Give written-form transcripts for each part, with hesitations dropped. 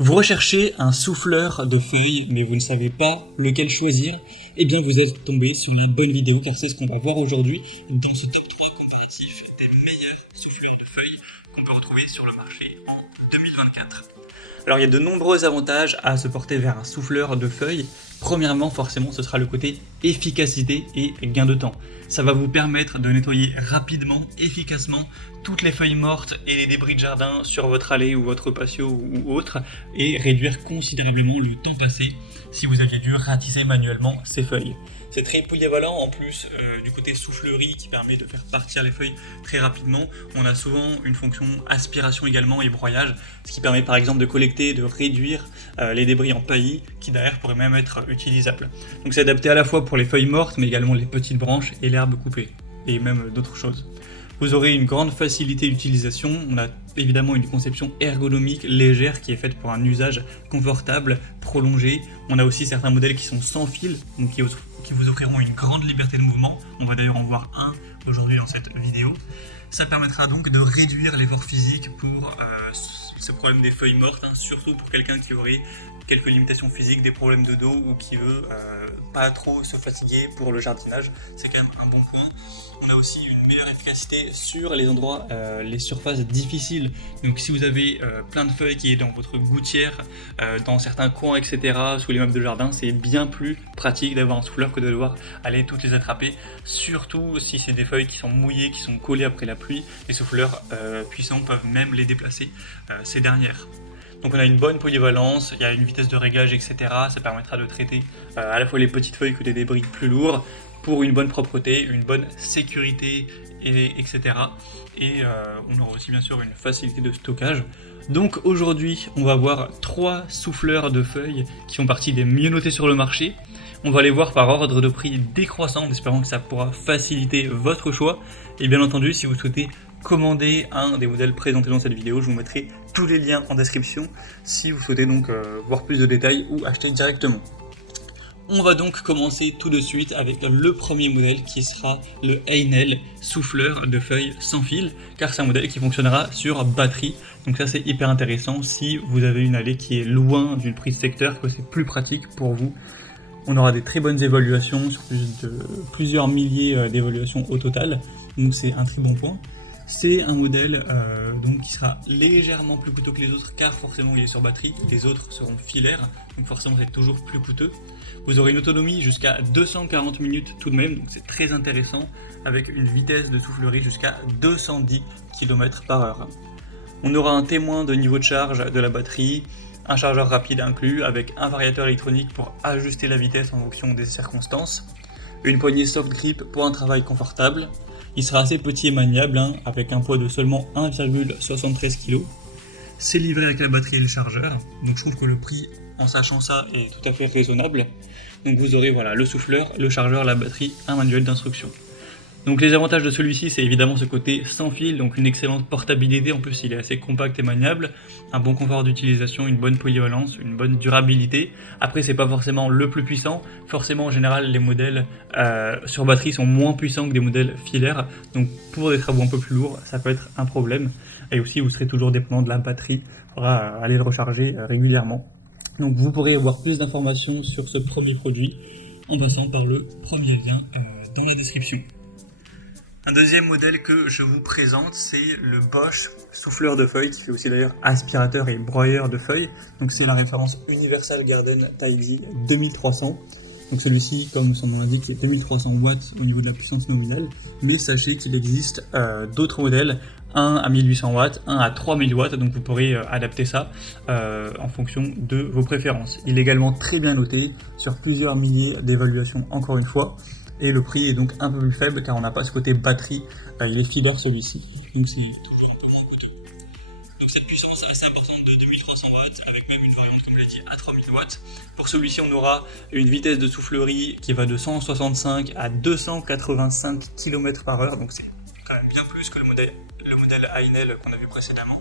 Vous recherchez un souffleur de feuilles, mais vous ne savez pas lequel choisir. Eh bien, vous êtes tombé sur une bonne vidéo, car c'est ce qu'on va voir aujourd'hui dans ce top 3 comparatif des meilleurs souffleurs de feuilles qu'on peut retrouver sur le marché en 2024. Alors, il y a de nombreux avantages à se porter vers un souffleur de feuilles. Premièrement, forcément, ce sera le côté efficacité et gain de temps. Ça va vous permettre de nettoyer rapidement, efficacement, toutes les feuilles mortes et les débris de jardin sur votre allée ou votre patio ou autre, et réduire considérablement le temps passé si vous aviez dû ratisser manuellement ces feuilles. C'est très polyvalent en plus du côté soufflerie qui permet de faire partir les feuilles très rapidement. On a souvent une fonction aspiration également et broyage, ce qui permet par exemple de collecter, de réduire les débris en paillis qui derrière pourraient même être utilisables. Donc c'est adapté à la fois pour les feuilles mortes mais également les petites branches et l'herbe coupée et même d'autres choses. Vous aurez une grande facilité d'utilisation. On a évidemment une conception ergonomique légère qui est faite pour un usage confortable, prolongé. On a aussi certains modèles qui sont sans fil, donc qui vous offriront une grande liberté de mouvement. On va d'ailleurs en voir un aujourd'hui dans cette vidéo. Ça permettra donc de réduire l'effort physique pour ce problème des feuilles mortes, surtout pour quelqu'un qui aurait quelques limitations physiques, des problèmes de dos ou qui veut pas trop se fatiguer pour le jardinage. C'est quand même un bon point. On a aussi une meilleure efficacité sur les endroits, les surfaces difficiles. Donc si vous avez plein de feuilles qui est dans votre gouttière, dans certains coins, etc., sous les meubles de jardin, c'est bien plus pratique d'avoir un souffleur que de devoir aller toutes les attraper. Surtout si c'est des feuilles qui sont mouillées, qui sont collées après la pluie, les souffleurs puissants peuvent même les déplacer, ces dernières. Donc on a une bonne polyvalence, il y a une vitesse de réglage, etc. Ça permettra de traiter à la fois les petites feuilles que des débris plus lourds pour une bonne propreté, une bonne sécurité, etc. Et on aura aussi bien sûr une facilité de stockage. Donc aujourd'hui, on va voir 3 souffleurs de feuilles qui font partie des mieux notés sur le marché. On va les voir par ordre de prix décroissant, en espérant que ça pourra faciliter votre choix. Et bien entendu, si vous souhaitez commander un des modèles présentés dans cette vidéo, je vous mettrai tous les liens en description si vous souhaitez donc voir plus de détails ou acheter directement. On va donc commencer tout de suite avec le premier modèle qui sera le Heinel souffleur de feuilles sans fil, car c'est un modèle qui fonctionnera sur batterie. Donc ça c'est hyper intéressant si vous avez une allée qui est loin d'une prise secteur, que c'est plus pratique pour vous. On aura des très bonnes évaluations, sur plusieurs milliers d'évaluations au total, donc c'est un très bon point. C'est un modèle donc qui sera légèrement plus coûteux que les autres, car forcément il est sur batterie, les autres seront filaires, donc forcément c'est toujours plus coûteux. Vous aurez une autonomie jusqu'à 240 minutes tout de même, donc c'est très intéressant, avec une vitesse de soufflerie jusqu'à 210 km/h. On aura un témoin de niveau de charge de la batterie, un chargeur rapide inclus, avec un variateur électronique pour ajuster la vitesse en fonction des circonstances, une poignée soft grip pour un travail confortable. Il sera assez petit et maniable, avec un poids de seulement 1,73 kg. C'est livré avec la batterie et le chargeur, donc je trouve que le prix, en sachant ça, est tout à fait raisonnable. Donc vous aurez le souffleur, le chargeur, la batterie, un manuel d'instruction. Donc les avantages de celui-ci, c'est évidemment ce côté sans fil, donc une excellente portabilité, en plus il est assez compact et maniable, un bon confort d'utilisation, une bonne polyvalence, une bonne durabilité. Après c'est pas forcément le plus puissant, forcément en général les modèles sur batterie sont moins puissants que des modèles filaires, donc pour des travaux un peu plus lourds, ça peut être un problème. Et aussi vous serez toujours dépendant de la batterie, il faudra aller le recharger régulièrement. Donc vous pourrez avoir plus d'informations sur ce premier produit en passant par le premier lien dans la description. Un deuxième modèle que je vous présente, c'est le Bosch souffleur de feuilles, qui fait aussi d'ailleurs aspirateur et broyeur de feuilles. Donc c'est la référence Universal Garden Tidy 2300. Donc celui-ci, comme son nom l'indique, c'est 2300 watts au niveau de la puissance nominale. Mais sachez qu'il existe d'autres modèles, un à 1800 watts, un à 3000 watts, donc vous pourrez adapter ça en fonction de vos préférences. Il est également très bien noté sur plusieurs milliers d'évaluations encore une fois. Et le prix est donc un peu plus faible car on n'a pas ce côté batterie, il est filaire celui-ci, donc c'est toujours un peu moins coûteux. Donc cette puissance assez importante de 2300 watts avec même une variante comme je l'ai dit à 3000 watts. Pour celui-ci on aura une vitesse de soufflerie qui va de 165 à 285 km/h, donc c'est quand même bien plus que le modèle Heinel qu'on a vu précédemment.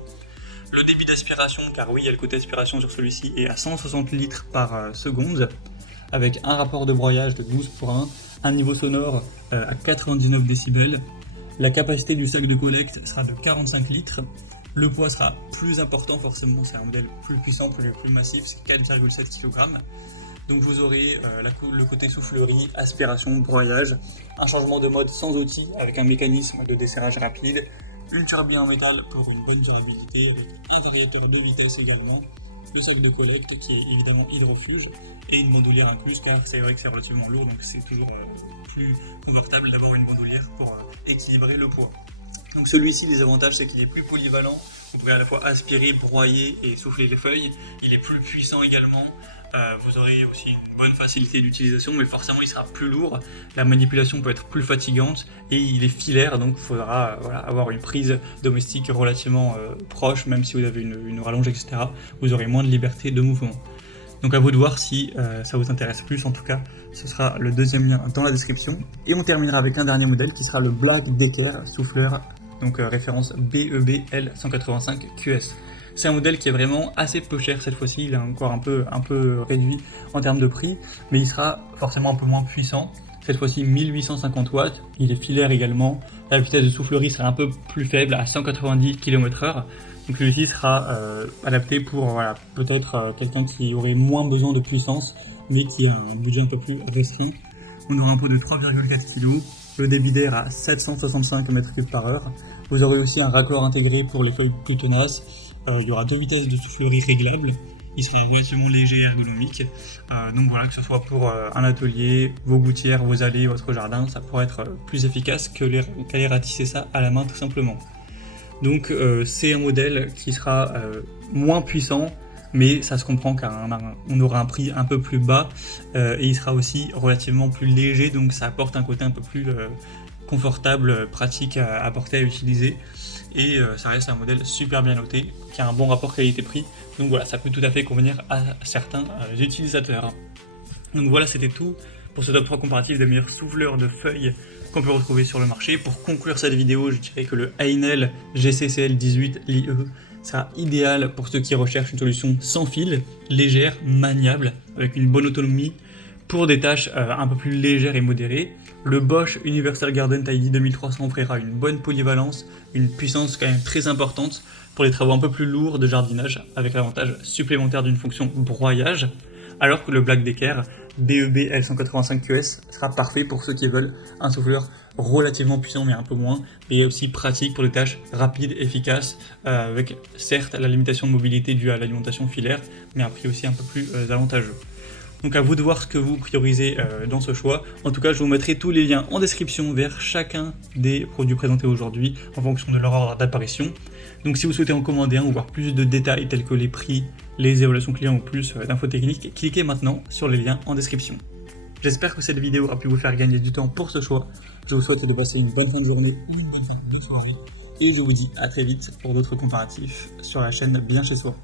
Le débit d'aspiration, car oui il y a le côté aspiration sur celui-ci, est à 160 litres par seconde, avec un rapport de broyage de 12:1, un niveau sonore à 99 décibels. La capacité du sac de collecte sera de 45 litres. Le poids sera plus important forcément, c'est un modèle plus puissant, plus massif, c'est 4,7 kg. Donc vous aurez le côté soufflerie, aspiration, broyage, un changement de mode sans outil avec un mécanisme de desserrage rapide, une turbine en métal pour une bonne durabilité, avec un radiateur de vitesse également, le sac de collecte qui est évidemment hydrofuge et une bandoulière en plus car c'est vrai que c'est relativement lourd donc c'est toujours plus confortable d'avoir une bandoulière pour équilibrer le poids. Donc celui-ci, les avantages, c'est qu'il est plus polyvalent, vous pouvez à la fois aspirer, broyer et souffler les feuilles, il est plus puissant également, vous aurez aussi une bonne facilité d'utilisation, mais forcément il sera plus lourd, la manipulation peut être plus fatigante et il est filaire, donc il faudra avoir une prise domestique relativement proche, même si vous avez une rallonge, etc. Vous aurez moins de liberté de mouvement. Donc à vous de voir si ça vous intéresse plus, en tout cas ce sera le deuxième lien dans la description. Et on terminera avec un dernier modèle qui sera le Black Decker souffleur, donc référence BEB L185QS. C'est un modèle qui est vraiment assez peu cher cette fois-ci, il est encore un peu réduit en termes de prix, mais il sera forcément un peu moins puissant. Cette fois-ci 1850 watts, il est filaire également, la vitesse de soufflerie sera un peu plus faible à 190 km/h. Donc celui-ci sera adapté pour peut-être quelqu'un qui aurait moins besoin de puissance, mais qui a un budget un peu plus restreint. On aura un pot de 3,4 kg, le débit d'air à 765 m3/h. Vous aurez aussi un raccord intégré pour les feuilles plus tenaces. Il y aura 2 vitesses de soufflerie réglables. Il sera relativement léger et ergonomique. Donc voilà, que ce soit pour un atelier, vos gouttières, vos allées, votre jardin, ça pourrait être plus efficace qu'aller ratisser ça à la main tout simplement. Donc c'est un modèle qui sera moins puissant, mais ça se comprend car on aura un prix un peu plus bas et il sera aussi relativement plus léger, donc ça apporte un côté un peu plus confortable, pratique à porter, à utiliser. Et ça reste un modèle super bien noté, qui a un bon rapport qualité-prix. Donc voilà, ça peut tout à fait convenir à certains utilisateurs. Donc voilà, c'était tout pour ce top 3 comparatif des meilleurs souffleurs de feuilles qu'on peut retrouver sur le marché. Pour conclure cette vidéo, je dirais que le Heinel GCCL18 LIE sera idéal pour ceux qui recherchent une solution sans fil, légère, maniable, avec une bonne autonomie, pour des tâches un peu plus légères et modérées. Le Bosch Universal Garden Tidy 2300 offrira une bonne polyvalence, une puissance quand même très importante pour les travaux un peu plus lourds de jardinage, avec l'avantage supplémentaire d'une fonction broyage, alors que le Black Decker BEB L185QS sera parfait pour ceux qui veulent un souffleur relativement puissant mais un peu moins, et aussi pratique pour des tâches rapides, efficaces, avec certes la limitation de mobilité due à l'alimentation filaire, mais un prix aussi un peu plus avantageux. Donc à vous de voir ce que vous priorisez dans ce choix. En tout cas, je vous mettrai tous les liens en description vers chacun des produits présentés aujourd'hui en fonction de leur ordre d'apparition. Donc si vous souhaitez en commander un ou voir plus de détails tels que les prix, les évaluations clients ou plus d'infos techniques, cliquez maintenant sur les liens en description. J'espère que cette vidéo aura pu vous faire gagner du temps pour ce choix. Je vous souhaite de passer une bonne fin de journée ou une bonne fin de soirée. Et je vous dis à très vite pour d'autres comparatifs sur la chaîne Bien Chez Soi.